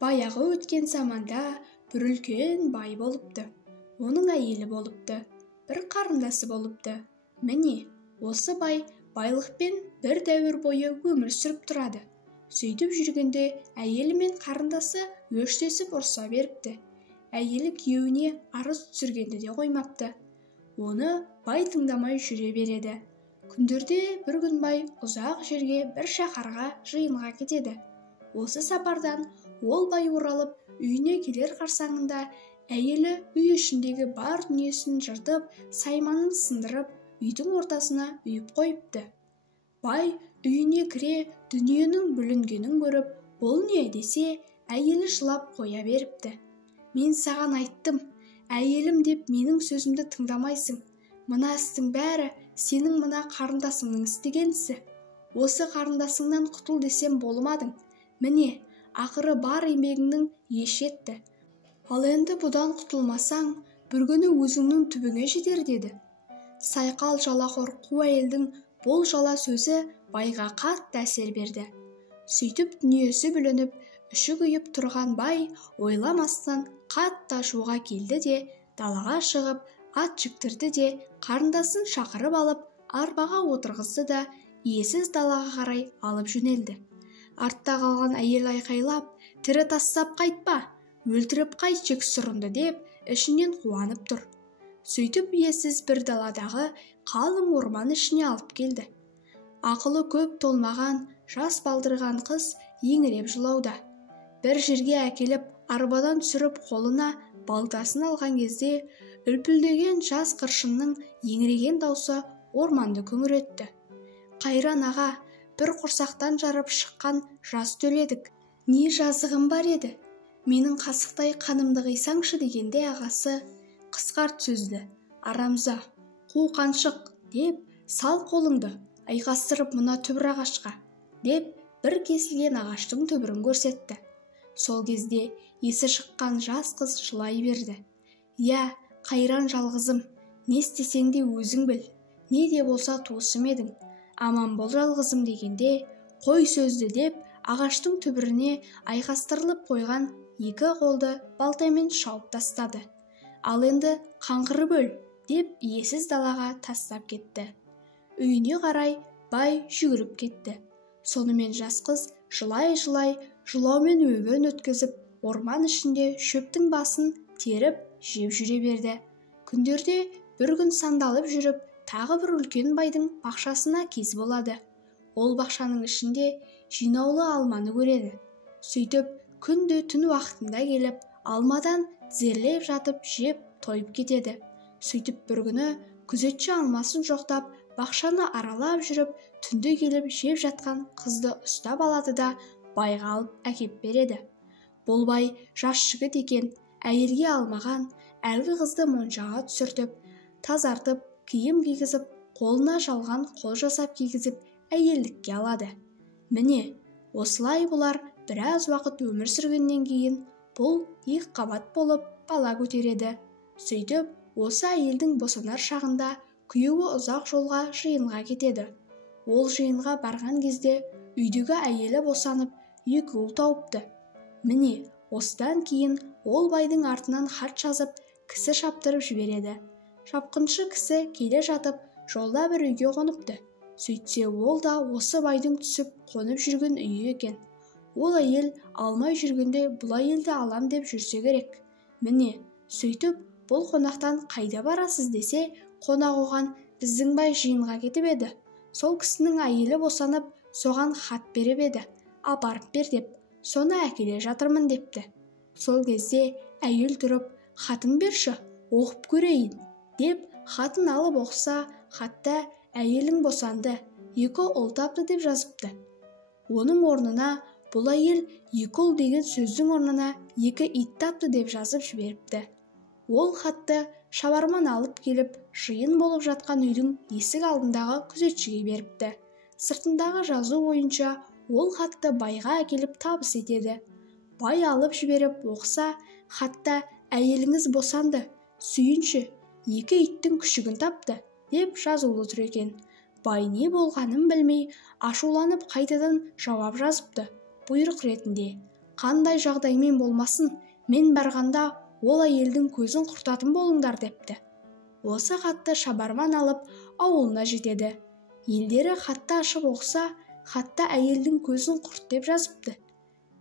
Баяғы өткен заманда бір үлкен бай болыпты. Оның әйелі болыпты, бір қарындасы болыпты. Міне, осы бай байлықпен бір дәуір бойы өмір сүріп тұрады. Сөйтіп жүргенде әйелі мен қарындасы өштесіп ұрса беріпті. Әйелі күйеуіне арыз түсіргенді де қоймапты. Оны бай тыңдамай жүре береді. Күндерде бір күн бай ұзақ жерге бір шаһарға жиынға кетеді. Осы сапардан ол бай оралып үйіне келер қарсаңында әйелі үй ішіндегі бар дүниесін жыртып, сайманын сындырып, үйдің ортасына үйіп қойыпты. Бай үйіне кіре дүниенің бүлінгенін көріп, бұл не десе, әйелі жылап қоя беріпті. Мен саған айттым, әйелім деп менің сөзімді тыңдамайсың. Мына істің бәрі сенің мына қарындасыңның істеген ісі. Осы қарындасыңнан құтыл десем болмадың. Міне, ақыры бар еңбегіңнің еш етті. Ал енді бұдан құтылмасаң, бір күні өзіңнің түбіңе жетер деді. Сайқал жалақор қу әйелдің бұл жала сөзі байға қатты әсер берді. Сөйтіп дүниесі бүлініп, іші күйіп тұрған бай ойламастан қатты ашуға келді де, далаға шығып, ат жіктірді де, қарындасын шақырып алып, арбаға отырғызды да, иесіз далаға қарай алып жөнелді. Артта қалған әйел айқайлап, тірі тастап қайтпа, өлтіріп қайт жексұрынды деп, ішінен қуанып тұр. Сөйтіп иесіз бір даладағы қалың орман ішіне алып келді. Ақылы көп толмаған, жас балдырған қыз еңіреп жылауда. Бір жерге әкеліп, арбадан түсіріп қолына балтасын алған кезде, үлпілдеген жас қыршынның еңіреген даусы орманды күңіретті. Қайран аға, бір құрсақтан жарып шыққан жас төледік. Не жазығым бар еді? Менің қасықтай қанымды қисаңшы дегенде ағасы, қысқарт сөзді, арамза, қу қаншық деп, сал қолыңды, айқастырып мына түбір ағашқа, деп бір кесілген ағаштың түбірін көрсетті. Сол кезде есі шыққан жас қыз жылай берді. Я, қайран жалғызым, не істесең де өзің біл, не де болса туысым едің. Аман бол жалғызым дегенде, қой сөзді деп, ағаштың түбіріне айқастырылып қойған екі қолды балтамен шауып тастады. Ал енді қаңғырып өл, деп иесіз далаға тастап кетті. Үйіне қарай бай жүгіріп кетті. Сонымен жас қыз жылай-жылай, жылаумен өбін өткізіп, орман ішінде шөптің басын теріп, жеп жүре берді. Күндерде бір күн сандалып жүріп, тағы бір үлкен байдың бақшасына кез болады. Ол бақшаның ішінде жинаулы алманы көреді. Сөйтіп, күнде түн уақытында келіп, алмадан тізерлеп жатып, жеп, тойып кетеді. Сөйтіп бір күні күзетші алмасын жоқтап, бақшаны аралап жүріп, түнде келіп жеп жатқан қызды ұстап алады да, байға алып әкеп береді. Бұл бай жас жігіт екен, әйелге алмаған, әлгі қызды моншаға түсіртіп, тазартып, киім кигізіп, қолына жалған қол жасап кигізіп, әйелдікке алады. Міне, осылай бұлар біраз уақыт өмір сүргеннен кейін, бұл екі қабат болып бала көтереді. Сөйтіп, осы әйелдің босанар шағында күйеуі ұзақ жолға жиынға кетеді. Ол жиынға барған кезде үйдегі әйелі босанып, екі ұл тауыпты. Міне, осыдан кейін ол байдың артынан хат жазып, кісі шаптырып жібереді. Шапқыншы кісі келе жатып, жолда бір үйге қоныпты. Сөйтсе, ол да осы байдың түсіп қонып жүрген үйі екен. Ол әйел алмай жүргенде бұл әйелді алам деп жүрсе керек. Міне, сөйтіп, бұл қонақтан қайда барасыз десе, қонақ оған біздің бай жиынға кетіп еді. Сол кісінің әйелі босанып, соған хат беріп еді. Апарып бер деп, соны әкеле жатырмын депті. Сол кезде әйел тұрып, хатын берші, оқып көрейін, деп хатын алып оқыса, хатта әйелің босанды, екі ұл тапты деп жазыпты. Оның орнына бұл әйел екі ұл деген сөздің орнына екі ит тапты деп жазып жіберіпті. Ол хатты шабарман алып келіп, жиын болып жатқан үйдің есік алдындағы күзетшіге беріпті. Сыртындағы жазу бойынша ол хатты байға әкеліп табыс етеді. Бай алып жіберіп оқыса, хатта әйеліңіз босанды, сүйінші, екі иттің күшігін тапты, деп жазулы тұр екен. Бай не болғанын білмей, ашуланып қайтадан жауап жазыпты. Бұйрық ретінде, қандай жағдаймен болмасын, мен барғанда ол әйелдің көзін құртатын болыңдар депті. Осы хатты шабарман алып ауылына жетеді. Елдері хатты ашып оқса, хатта әйелдің көзін құрт деп жазыпты.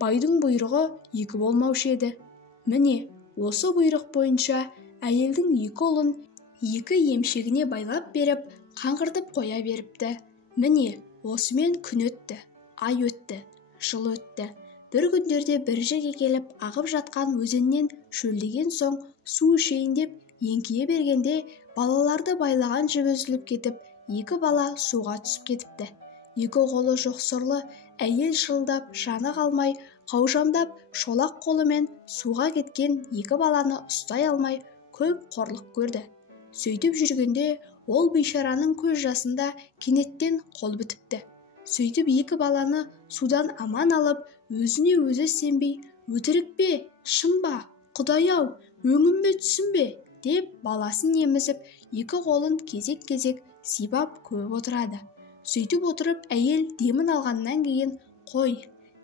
Байдың бұйрығы екі болмаушы еді. Міне, осы бұйрық бойынша әйелдің екі ұлын екі емшегіне байлап беріп, қаңғыртып қоя беріпті. Міне, осымен күн өтті, ай өтті, жыл өтті. Бір күндерде бір жерге келіп, ағып жатқан өзеннен шөлдеген соң су ішейін деп еңкие бергенде, балаларды байлаған жіп үзіліп кетіп, екі бала суға түсіп кетіпті. Екі қолы жоқ сорлы әйел шылдап, жаны қалмай, қаужамдап, шолақ қолымен суға кеткен екі баланы ұстай алмай көп қорлық көрді. Сөйтіп жүргенде, ол бейшараның көз жасында кенеттен қол бітіпті. Сөйтіп екі баланы судан аман алып, өзіне өзі сенбей, өтірік пе, шын ба, Құдай-ау, өңім бе, түсім бе, деп баласын емізіп, екі қолын кезек-кезек сипап көп отырады. Сөйтіп отырып, әйел демін алғаннан кейін, қой,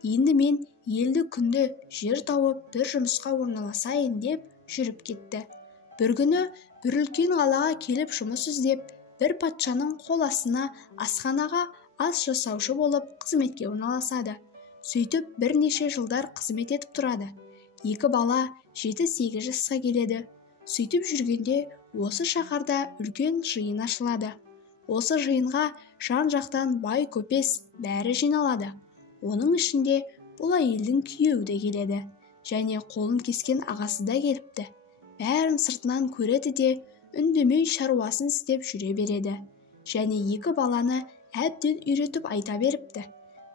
енді мен елді күнді жер тауып бір жұмысқа орналасайын деп жүріп кетті. Бір күні бір үлкен қалаға келіп жұмыс іздеп, бір патшаның қол астына асханаға ас жасаушы болып қызметке орналасады. Сөйтіп бірнеше жылдар қызмет етіп тұрады. Екі бала 7-8 жасқа келеді. Сөйтіп жүргенде осы шаһарда үлкен жиын ашылады. Осы жиынға жан-жақтан бай көпес бәрі жиналады. Оның ішінде бұл әйелдің күйеуі де келеді. Және қолын кескен ағасы да келіпті. Бәрін сыртынан көреді де, үндемей шаруасын істеп жүре береді. Және екі баланы әбден үйретіп айта беріпті.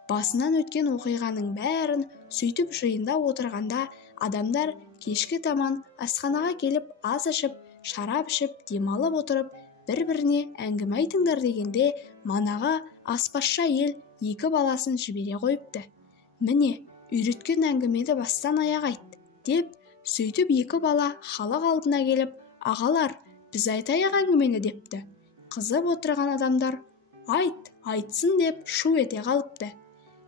Басынан өткен оқиғаның бәрін сөйтіп жиында отырғанда, адамдар кешкі таман асханаға келіп ас ішіп, шарап ішіп, демалып отырып, бір-біріне әңгіме айтыңдар дегенде, манағы аспазшы әйел екі баласын жібере қойыпты. Міне, үйреткен әңгімеді бастан аяқ айт, деп, сөйтіп екі бала халық алдына келіп, ағалар, біз айтайық әңгімені депті. Қызып отырған адамдар, айтсын деп шу ете қалыпты.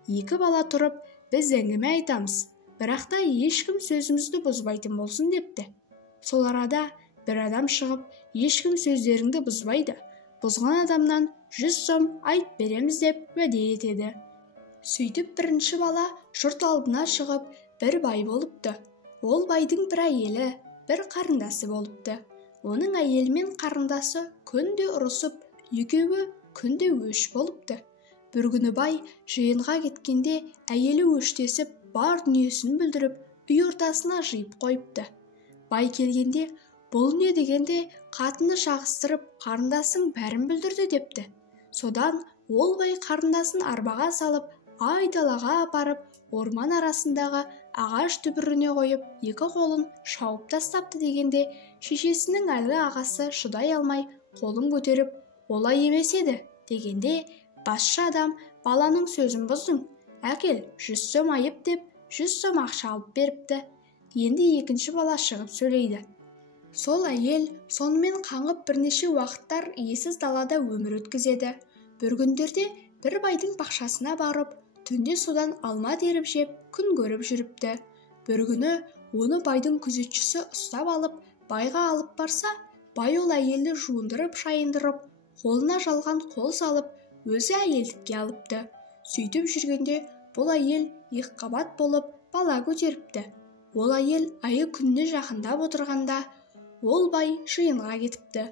Екі бала тұрып, біз әңгіме айтамыз, бірақ та ешкім сөзімізді бұзбайтын болсын депті. Сол арада бір адам шығып, ешкім сөздеріңді бұзбайды. Бұзған адамнан 100 сом айт береміз деп уәде етеді. Сөйтіп бірінші бала жұрт алдына шығып, бір бай болыпты. Ол байдың бір әйелі, бір қарындасы болыпты. Оның әйелі мен қарындасы күнде ұрысып, екеуі күнде өш болыпты. Бір күні бай жиынға кеткенде, әйелі өштесіп, бар дүниесін бүлдіріп, үй ортасына жиып қойыпты. Бай келгенде, бұл не дегенде, қатыны шағыстырып, қарындасың бәрін бүлдірді депті. Содан ол бай қарындасын арбаға салып, айдалаға апарып, орман арасындағы ағаш түбіріне қойып, екі қолын шауып тастапты дегенде, шешесінің әлгі ағасы шыдай алмай, қолын көтеріп, олай емес еді дегенде, басшы адам баланың сөзін бұздың. Әкел, 100 сом айып деп, 100 сом ақша алып беріпті. Енді екінші бала шығып сөйлейді. Сол әйел сонымен қаңғып бірнеше уақыттар иесіз далада өмір өткізеді. Бір күндерде бір байдың бақшасына барып, түнде судан алма теріп жеп, күн көріп жүріпті. Бір күні оны байдың күзетшісі ұстап алып, байға алып барса, бай ол әйелді жуындырып, шайындырып, қолына жалған қол салып, өзі әйелдікке алыпты. Сөйтіп жүргенде, бұл әйел екіқабат болып бала көтеріпті. Ол әйел айы күніне жақындап отырғанда, ол бай жиынға кетіпті.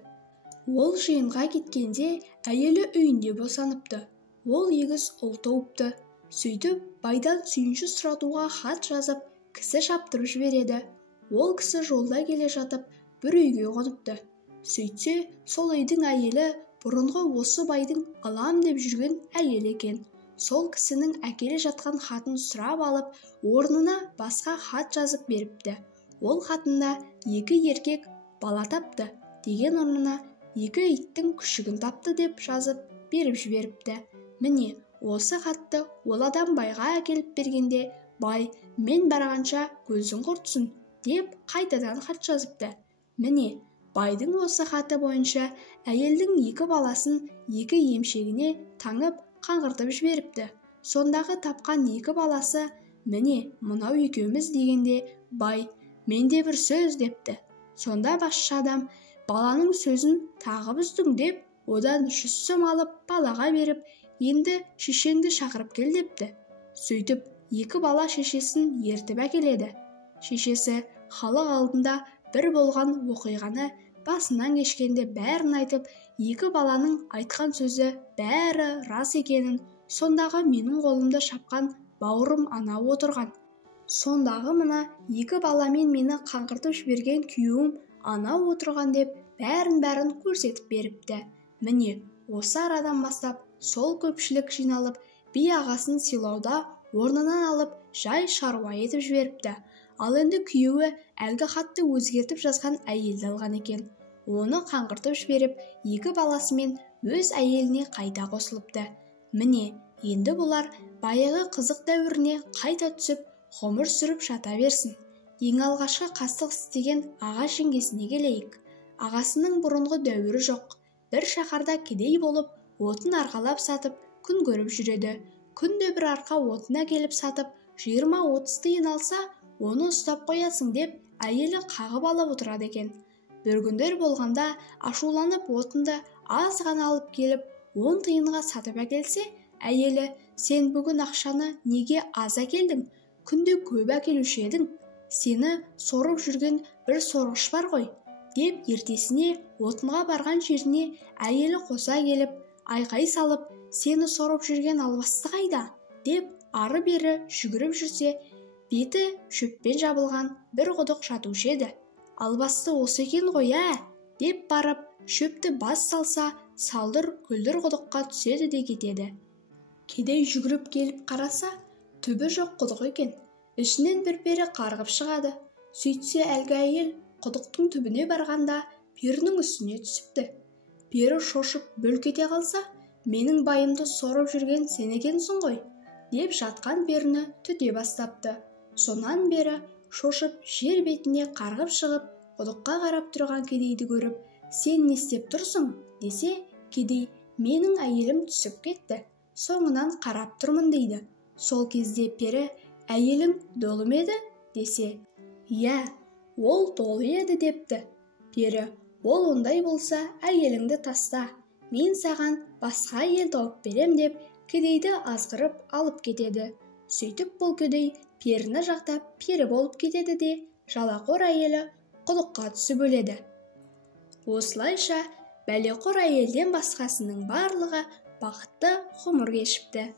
Ол жиынға кеткенде, әйелі үйінде босаныпты. Ол егіз ұл туыпты. Сөйтіп, байдан сүйінші сұратуға хат жазып, кісі шаптырып жібереді. Ол кісі жолда келе жатып, бір үйге қоныпты. Сөйтсе, сол үйдің әйелі бұрынғы осы байдың алам деп жүрген әйел екен. Сол кісінің әкеле жатқан хатын сұрап алып, орнына басқа хат жазып беріпті. Ол хатында екі еркек бала тапты деген орнына екі иттің күшігін тапты деп жазып беріп жіберіпті. Міне, осы хатты ол адам байға әкеліп бергенде, бай, мен барғанша көзің құртсын деп қайтадан хат жазыпты. Міне, байдың осы хаты бойынша әйелдің екі баласын екі емшегіне таңып қаңғыртып жіберіпті. Сондағы тапқан екі баласы міне мынау екеуміз дегенде бай менде бір сөз депті. Сонда басшы адам баланың сөзін тағы бұздың деп одан 100 сом алып балаға беріп, енді шешеңді шақырып кел депті. Сөйтіп екі бала шешесін ертіп әкеледі. Шешесі халық алдында бір болған оқиғаны басынан кешкенде бәрін айтып, екі баланың айтқан сөзі бәрі рас екенін, сондағы менің қолымды шапқан бауырым анау отырған, сондағы мына екі баламен мені қаңғыртып жіберген күйеуім анау отырған деп бәрін көрсетіп беріпті. Міне осы арадан бастап сол көпшілік жиналып, би ағасын сыйлауда орнынан алып жай шаруа етіп жіберіпті. Ал енді күйеуі әлгі хатты өзгертіп жазған әйелді алған екен. Оны қаңғыртып жіберіп, екі баласымен өз әйеліне қайта қосылыпты. Міне, енді бұлар баяғы қызық дәуіріне қайта түсіп, ғұмыр сүріп жата берсін. Ең алғашқы қастық істеген аға жеңгесіне келейік. Ағасының бұрынғы дәуірі жоқ. Бір шаһарда кедей болып, отын арқалап сатып, күн көріп жүреді. Күнде бір арқа отын әкеліп сатып, 20-30 тиын алса, оны ұстап қоясың деп, әйелі қағып алып отырады екен. Бір күндер болғанда ашуланып отынды аз ғана алып келіп, 10 тиынға сатып әкелсе, әйелі, сен бүгін ақшаны неге аз әкелдің? Күнде көп әкелуші едің. Сені сорып жүрген бір сорғыш бар ғой, деп ертесіне отынға барған жеріне әйелі қоса келіп, айқай салып, сені сорып жүрген албасты қайда? Деп ары бері жүгіріп жүрсе, беті шөппен жабылған бір құдық жатушы еді. Албасты осы екен ғой, деп барып, шөпті бас салса, салдыр күлдір құдыққа түседі де кетеді. Кедей жүгіріп келіп қараса, түбі жоқ құдық екен. Ішінен бір пері қарғып шығады. Сөйтсе әлгі әйел құдықтың түбіне барғанда перінің үстіне түсіпті. Пері шошып бүлк ете қалса, менің байымды сорып жүрген сен екенсің ғой, деп жатқан періні түте бастапты. Сонан бері шошып жер бетіне қарғып шығып, құдыққа қарап тұрған кедейді көріп, сен не істеп тұрсың? Десе, кедей, менің әйелім түсіп кетті, соңынан қарап тұрмын дейді. Сол кезде пері, әйелің долы ма еді? Десе, иә, ол долы еді депті. Пері, ол ондай болса, әйеліңді таста, мен саған басқа әйел тауып берем деп, кедейді азғырып алып кетеді. Сөйтіп бұл кедей періні жақтап пері болып кетеді де, жалақор әйелі құдыққа түсіп өледі. Осылайша бәлеқор әйелден басқасының барлығы бақытты ғұмыр кешіпті.